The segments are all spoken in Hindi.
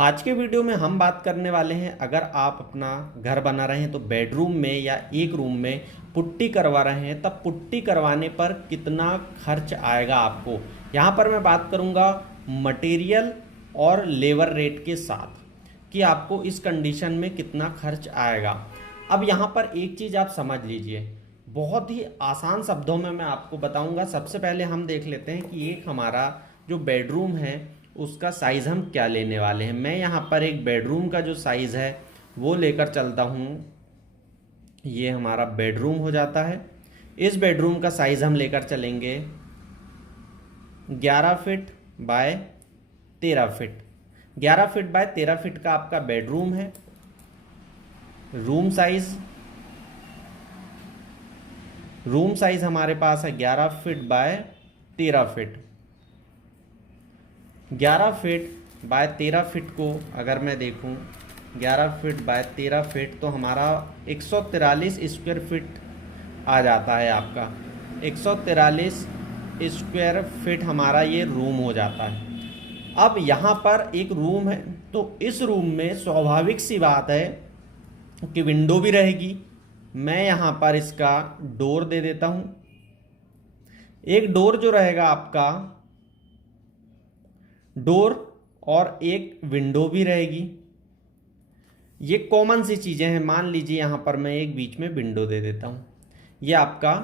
आज के वीडियो में हम बात करने वाले हैं, अगर आप अपना घर बना रहे हैं तो बेडरूम में या एक रूम में पुट्टी करवा रहे हैं तब पुट्टी करवाने पर कितना खर्च आएगा आपको। यहाँ पर मैं बात करूँगा मटेरियल और लेबर रेट के साथ कि आपको इस कंडीशन में कितना खर्च आएगा। अब यहाँ पर एक चीज़ आप समझ लीजिए, बहुत ही आसान शब्दों में मैं आपको बताऊंगा। सबसे पहले हम देख लेते हैं कि एक हमारा जो बेडरूम है उसका साइज़ हम क्या लेने वाले हैं। मैं यहाँ पर एक बेडरूम का जो साइज़ है वो लेकर चलता हूँ। ये हमारा बेडरूम हो जाता है। इस बेडरूम का साइज़ हम लेकर चलेंगे 11 feet by 13 feet. 11 feet by 13 feet का आपका बेडरूम है। रूम साइज हमारे पास है 11 feet by 13 feet. 11 feet by 13 feet को अगर मैं देखूं, 11 फीट बाय 13 फीट तो हमारा 143 स्क्वायर फीट आ जाता है। आपका 143 स्क्वायर फीट हमारा ये रूम हो जाता है। अब यहाँ पर एक रूम है तो इस रूम में स्वाभाविक सी बात है कि विंडो भी रहेगी। मैं यहाँ पर इसका डोर दे देता हूँ। एक डोर जो रहेगा आपका, डोर और एक विंडो भी रहेगी। ये कॉमन सी चीज़ें हैं। मान लीजिए यहाँ पर मैं एक बीच में विंडो दे देता हूँ, ये आपका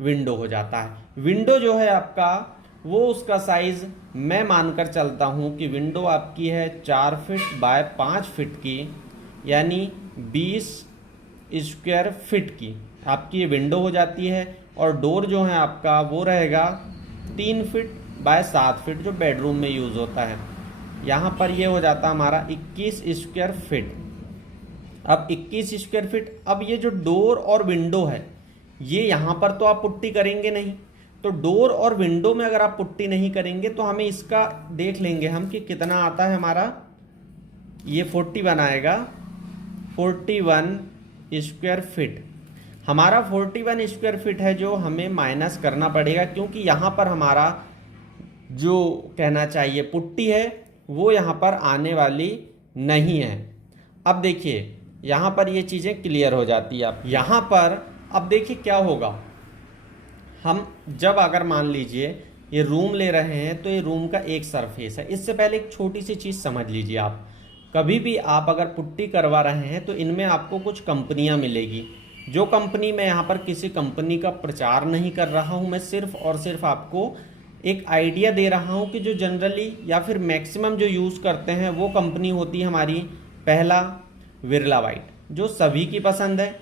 विंडो हो जाता है। विंडो जो है आपका वो उसका साइज मैं मानकर चलता हूँ कि विंडो आपकी है 4 फीट बाय 5 फीट की, यानी 20 स्क्वायर फीट की आपकी ये विंडो हो जाती है। और डोर जो है आपका वो रहेगा 3 फीट बाय 7 फीट जो बेडरूम में यूज़ होता है। यहाँ पर ये हो जाता हमारा 21 स्क्वायर फीट। अब 21 स्क्वायर फीट, अब ये जो डोर और विंडो है ये यहाँ पर तो आप पुट्टी करेंगे नहीं, तो डोर और विंडो में अगर आप पुट्टी नहीं करेंगे तो हमें इसका देख लेंगे हम कि कितना आता है हमारा। ये 41 आएगा, 41 स्क्वायर फीट हमारा 41 स्क्वायर फीट है जो हमें माइनस करना पड़ेगा, क्योंकि यहाँ पर हमारा जो कहना चाहिए पुट्टी है वो यहाँ पर आने वाली नहीं है। अब देखिए यहाँ पर ये चीज़ें क्लियर हो जाती है। आप यहाँ पर अब देखिए क्या होगा। हम जब अगर मान लीजिए ये रूम ले रहे हैं तो ये रूम का एक सरफेस है। इससे पहले एक छोटी सी चीज़ समझ लीजिए, आप कभी भी आप अगर पुट्टी करवा रहे हैं तो इनमें आपको कुछ कंपनियां मिलेगी। जो कंपनी, मैं यहाँ पर किसी कंपनी का प्रचार नहीं कर रहा हूँ, मैं सिर्फ और सिर्फ आपको एक आइडिया दे रहा हूँ कि जो जनरली या फिर मैक्सिमम जो यूज़ करते हैं वो कंपनी होती है हमारी, पहला विरला वाइट जो सभी की पसंद है।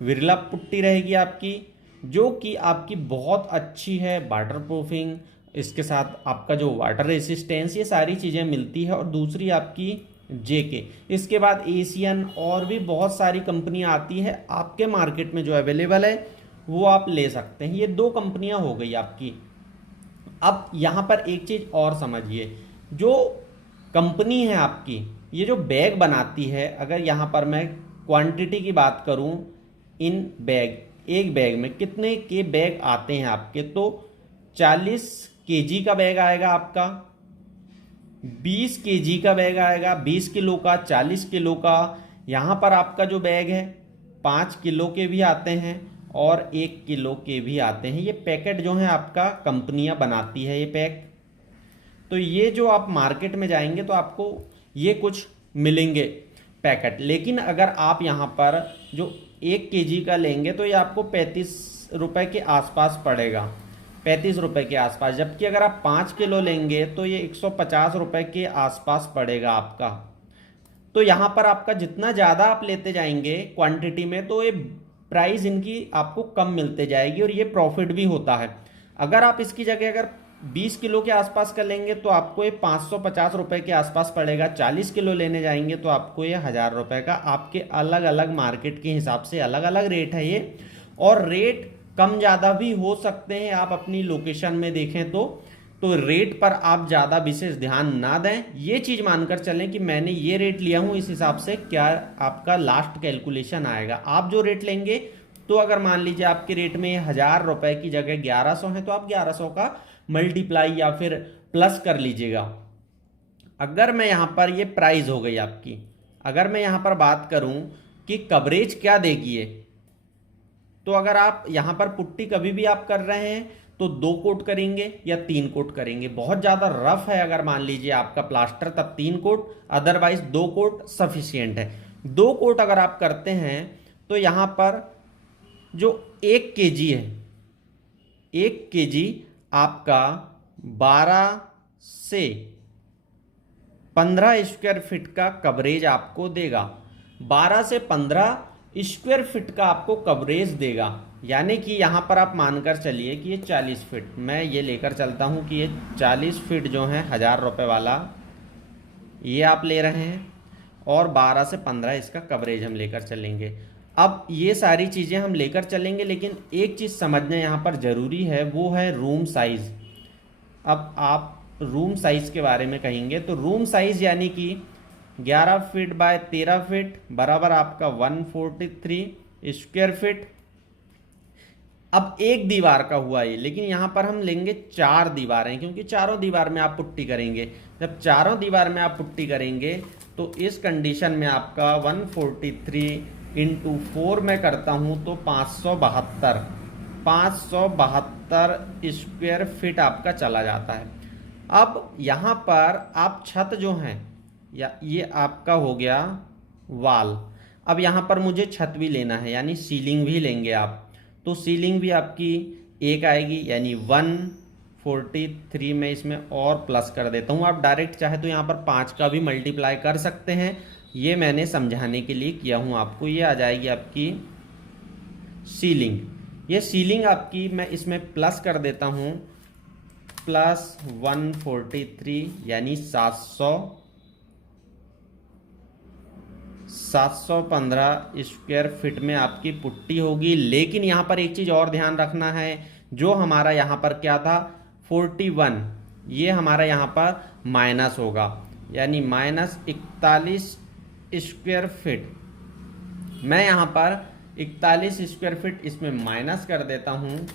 विरला पुट्टी रहेगी आपकी जो कि आपकी बहुत अच्छी है, वाटर प्रूफिंग, इसके साथ आपका जो वाटर रेसिस्टेंस, ये सारी चीज़ें मिलती है। और दूसरी आपकी जेके, इसके बाद एशियन और भी बहुत सारी कंपनियां आती है आपके मार्केट में जो अवेलेबल है वो आप ले सकते हैं। ये 2 कंपनियां हो गई आपकी। अब यहाँ पर एक चीज़ और समझिए, जो कंपनी है आपकी ये जो बैग बनाती है, अगर यहाँ पर मैं क्वांटिटी की बात करूँ, इन बैग, एक बैग में कितने के बैग आते हैं आपके, तो 40 केजी का बैग आएगा आपका, 20 केजी का बैग आएगा, 20 किलो का, 40 किलो का। यहाँ पर आपका जो बैग है 5 किलो के भी आते हैं और 1 किलो के भी आते हैं। ये पैकेट जो है आपका कंपनियां बनाती है ये पैक। तो ये जो आप मार्केट में जाएंगे तो आपको ये कुछ मिलेंगे पैकेट। लेकिन अगर आप यहाँ पर जो 1 केजी का लेंगे तो ये आपको 35 रुपए के आसपास पड़ेगा, 35 रुपए के आसपास। जबकि अगर आप 5 किलो लेंगे तो ये 150 रुपए के आसपास पड़ेगा आपका। तो यहाँ पर आपका जितना ज़्यादा आप लेते जाएंगे क्वांटिटी में तो ये प्राइस इनकी आपको कम मिलते जाएगी और ये प्रॉफिट भी होता है। अगर आप इसकी जगह अगर 20 किलो के आसपास का लेंगे तो आपको ये 550 रुपए के आसपास पड़ेगा। 40 किलो लेने जाएंगे तो आपको ये 1000 रुपए का, आपके अलग अलग मार्केट के हिसाब से अलग अलग रेट है ये। और रेट कम ज़्यादा भी हो सकते हैं, आप अपनी लोकेशन में देखें तो रेट पर आप ज़्यादा विशेष ध्यान ना दें। ये चीज़ मानकर चलें कि मैंने ये रेट लिया हूँ, इस हिसाब से क्या आपका लास्ट कैलकुलेशन आएगा। आप जो रेट लेंगे, तो अगर मान लीजिए आपके रेट में 1000 रुपए की जगह 1100 है तो आप 1100 का मल्टीप्लाई या फिर प्लस कर लीजिएगा। अगर मैं यहाँ पर, ये प्राइस हो गई आपकी, अगर मैं यहाँ पर बात करूँ कि कवरेज क्या देगी ये, तो अगर आप यहाँ पर पुट्टी कभी भी आप कर रहे हैं तो 2 कोट करेंगे या 3 कोट करेंगे। बहुत ज़्यादा रफ है अगर मान लीजिए आपका प्लास्टर, तब 3 कोट, अदरवाइज 2 कोट सफिशियंट है। 2 कोट अगर आप करते हैं तो यहाँ पर जो 1 केजी है, 1 केजी आपका 12 से 15 स्क्वायर फीट का कवरेज आपको देगा। 12 से 15 स्क्वायर फीट का आपको कवरेज देगा, यानी कि यहाँ पर आप मानकर चलिए कि ये 40 फीट, मैं ये लेकर चलता हूँ कि ये 40 फीट जो है 1000 रुपये वाला ये आप ले रहे हैं, और 12 से 15 इसका कवरेज हम लेकर चलेंगे। अब ये सारी चीज़ें हम लेकर चलेंगे, लेकिन एक चीज़ समझना यहाँ पर ज़रूरी है, वो है रूम साइज़। अब आप रूम साइज़ के बारे में कहेंगे तो रूम साइज़ यानी कि 11 फीट बाय 13 फीट बराबर आपका 143 स्क्वायर फीट। अब एक दीवार का हुआ ये, लेकिन यहाँ पर हम लेंगे 4 दीवारें, क्योंकि चारों दीवार में आप पुट्टी करेंगे। जब चारों दीवार में आप पुट्टी करेंगे तो इस कंडीशन में आपका 143 इंटू 4 में करता हूँ तो 572 स्क्वायर फीट आपका चला जाता है। अब यहाँ पर आप छत जो हैं, या ये आपका हो गया वाल, अब यहाँ पर मुझे छत भी लेना है, यानी सीलिंग भी लेंगे आप, तो सीलिंग भी आपकी एक आएगी, यानी 143 में इसमें और प्लस कर देता हूँ। आप डायरेक्ट चाहे तो यहाँ पर 5 का भी मल्टीप्लाई कर सकते हैं, ये मैंने समझाने के लिए किया हूँ आपको। ये आ जाएगी आपकी सीलिंग। ये सीलिंग आपकी मैं इसमें प्लस कर देता हूँ, प्लस 143 यानी 715 स्क्वायर फीट में आपकी पुट्टी होगी। लेकिन यहाँ पर एक चीज़ और ध्यान रखना है, जो हमारा यहाँ पर क्या था 41, ये हमारा यहाँ पर माइनस होगा, यानी -41 स्क्वायर फीट। मैं यहाँ पर 41 स्क्वायर फीट इसमें माइनस कर देता हूँ,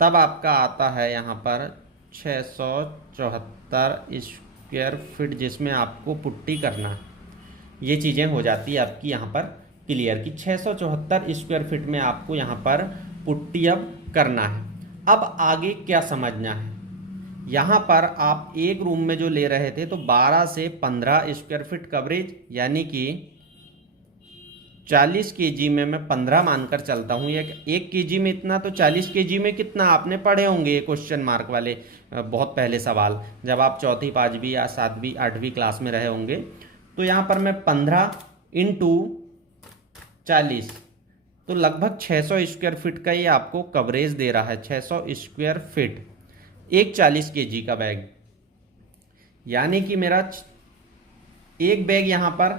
तब आपका आता है यहाँ पर 674 स्क्वायर फीट जिसमें आपको पुट्टी करना है। ये चीज़ें हो जाती है आपकी यहाँ पर क्लियर कि 674 स्क्वायर फीट में आपको यहाँ पर पुट्टी अब करना है। अब आगे क्या समझना है, यहाँ पर आप एक रूम में जो ले रहे थे तो 12 से 15 स्क्वायर फीट कवरेज, यानी कि 40 केजी में मैं 15 मानकर चलता हूँ। एक केजी में इतना, तो 40 केजी में कितना आपने पढ़े होंगे ये क्वेश्चन मार्क वाले बहुत पहले सवाल, जब आप चौथी 5वीं या 7वीं 8वीं क्लास में रहे होंगे। तो यहाँ पर मैं 15 इंटू 40, तो लगभग 600 स्क्वायर फीट का ये आपको कवरेज दे रहा है। 600 स्क्वायर फीट एक 40 केजी का बैग, यानी कि मेरा एक बैग यहाँ पर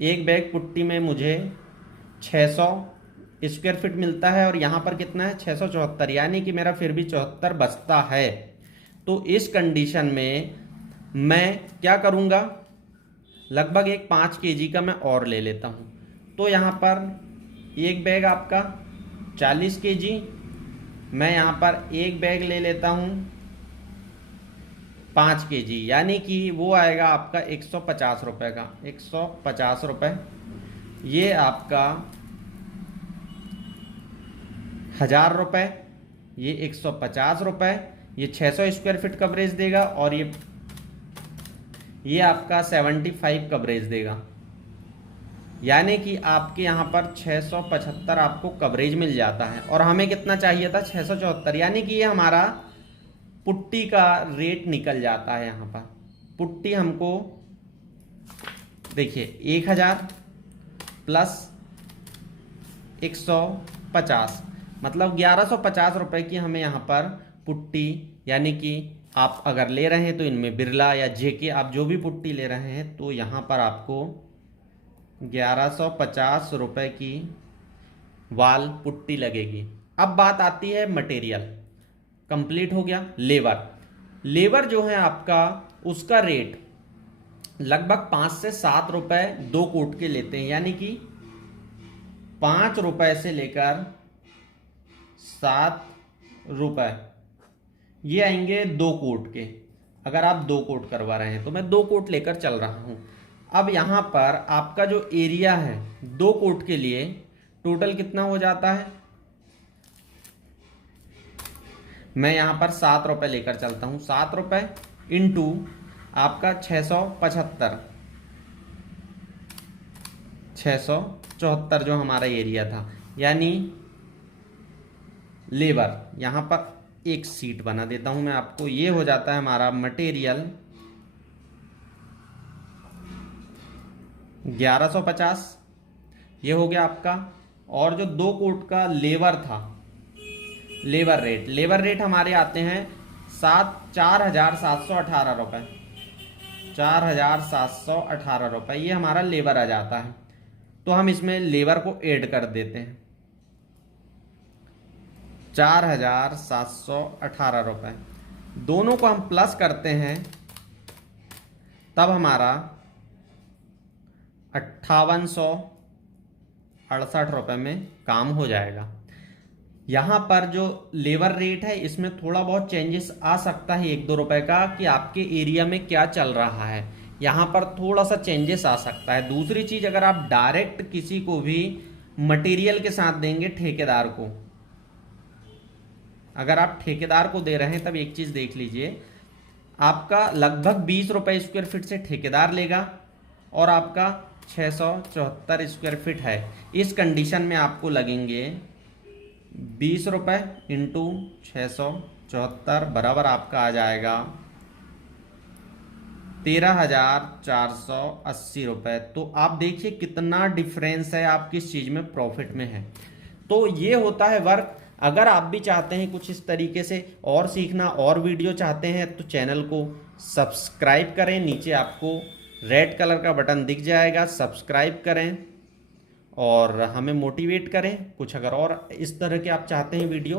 एक बैग पुट्टी में मुझे 600 स्क्वायर फीट मिलता है, और यहाँ पर कितना है 674, यानी कि मेरा फिर भी 74 बचता है। तो इस कंडीशन में मैं क्या करूँगा, लगभग एक 5 केजी का मैं और ले लेता हूँ। तो यहाँ पर एक बैग आपका 40 केजी, मैं यहाँ पर एक बैग ले लेता हूँ 5 केजी, यानी कि वो आएगा आपका 150 रुपये का, 150 रुपये। ये आपका 1000 रुपये, ये 150 रुपये, ये 600 स्क्वायर फीट कवरेज देगा, और ये आपका 75 कवरेज देगा, यानी कि आपके यहाँ पर 675 आपको कवरेज मिल जाता है। और हमें कितना चाहिए था 674, यानी कि ये हमारा पुट्टी का रेट निकल जाता है। यहाँ पर पुट्टी हमको देखिए 1000 प्लस 150, मतलब 1150 रुपये की हमें यहाँ पर पुट्टी, यानी कि आप अगर ले रहे हैं तो इनमें बिरला या जेके आप जो भी पुट्टी ले रहे हैं, तो यहाँ पर आपको 1150 रुपये की वाल पुट्टी लगेगी। अब बात आती है मटेरियल, कंप्लीट हो गया। लेबर जो है आपका, उसका रेट लगभग 5 से 7 रुपये 2 कोट के लेते हैं, यानी कि 5 रुपये से लेकर 7 रुपये ये आएंगे 2 कोट के। अगर आप 2 कोट करवा रहे हैं तो मैं 2 कोट लेकर चल रहा हूं। अब यहां पर आपका जो एरिया है 2 कोट के लिए टोटल कितना हो जाता है, मैं यहां पर 7 रुपए लेकर चलता हूं। 7 रुपए इंटू आपका 675, 674 जो हमारा एरिया था, यानी लेबर, यहां पर एक सीट बना देता हूं मैं आपको। ये हो जाता है हमारा मटेरियल 1150, ये हो गया आपका। और जो 2 कोट का लेबर था, लेबर रेट हमारे आते हैं 4,718 रुपए, 4,718 रुपए ये हमारा लेबर आ जाता है। तो हम इसमें लेबर को ऐड कर देते हैं, 4,718 रुपए, दोनों को हम प्लस करते हैं, तब हमारा 5,868 रुपए में काम हो जाएगा। यहाँ पर जो लेबर रेट है इसमें थोड़ा बहुत चेंजेस आ सकता है 1-2 रुपए का, कि आपके एरिया में क्या चल रहा है, यहाँ पर थोड़ा सा चेंजेस आ सकता है। दूसरी चीज, अगर आप डायरेक्ट किसी को भी मटेरियल के साथ देंगे, ठेकेदार को, अगर आप ठेकेदार को दे रहे हैं, तब एक चीज देख लीजिए, आपका लगभग 20 रुपए स्क्वायर फीट से ठेकेदार लेगा और आपका 674 स्क्वायर फीट है। इस कंडीशन में आपको लगेंगे 20 रुपए इंटू 674 बराबर आपका आ जाएगा 13,480 रुपए। तो आप देखिए कितना डिफरेंस है, आप किस चीज में प्रॉफिट में है। तो ये होता है वर्क। अगर आप भी चाहते हैं कुछ इस तरीके से और सीखना, और वीडियो चाहते हैं, तो चैनल को सब्सक्राइब करें। नीचे आपको रेड कलर का बटन दिख जाएगा, सब्सक्राइब करें और हमें मोटिवेट करें। कुछ अगर और इस तरह के आप चाहते हैं वीडियो,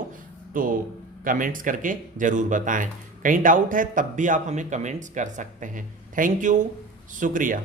तो कमेंट्स करके ज़रूर बताएं। कहीं डाउट है तब भी आप हमें कमेंट्स कर सकते हैं। थैंक यू, शुक्रिया।